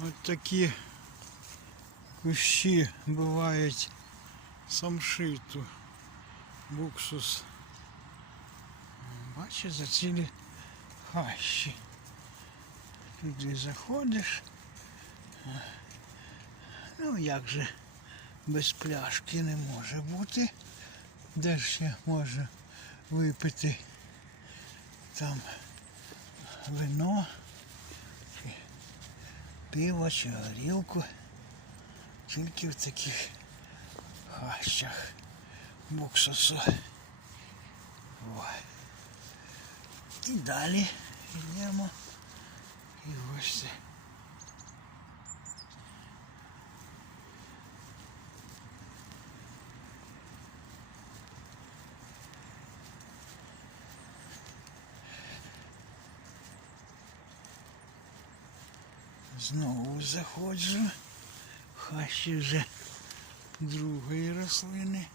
От такі кущі бувають самшиту, буксус. Бачиш, за цілі хащі. Туди заходиш. Ну як же без пляшки не може бути. Де ще можна випити там вино, пиво, чи горілку. Тільки в таких хащах буксусу. О. І далі йдемо. І ось це. Знову заходжу. Хащі вже другої рослини.